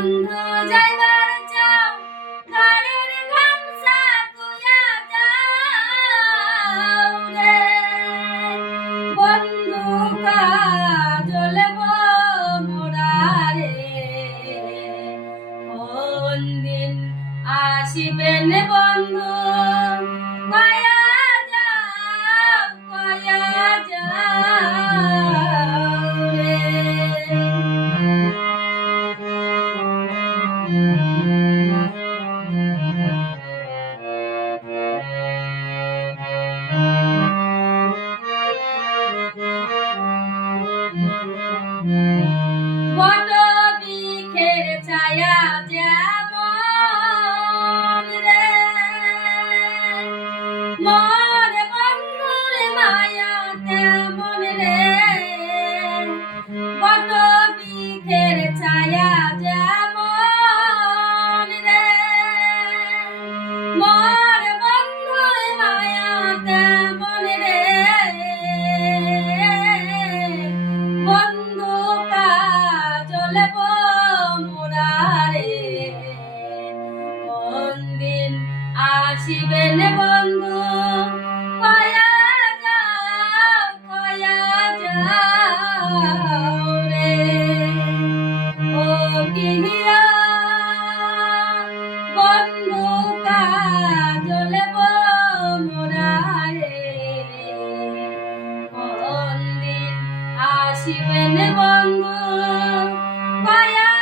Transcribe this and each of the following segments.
বন্ধু যাইবার চাও ঘরের গামছা তুইয়া যাও রে বন্ধু কাজল মোরারে কোন দিন আসিবেন বন্ধু কয়া যাও রে বট বৃক্ষের ছায়া যেমন রে মোর বন্ধুর মায়া তেমন রে বট বৃক্ষের ছায়া যেমন রে মোর বন্ধুর মায়া তেমন রে বন্ধু কাজল মোরারে কোন দিন আসিবেন বন্ধু কয়া যাও রে ও গিয়া বন্ধু কাজল মোরারে কোন দিন আসিবেন বন্ধু কয়া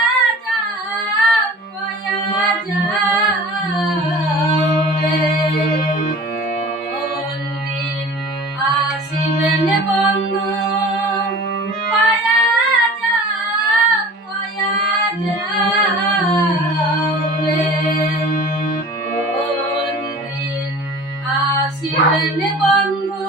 যাও রে কোন দিন আসিবেন বন্ধু কয়া যাও রে কোন দিন আসিবেন বন্ধু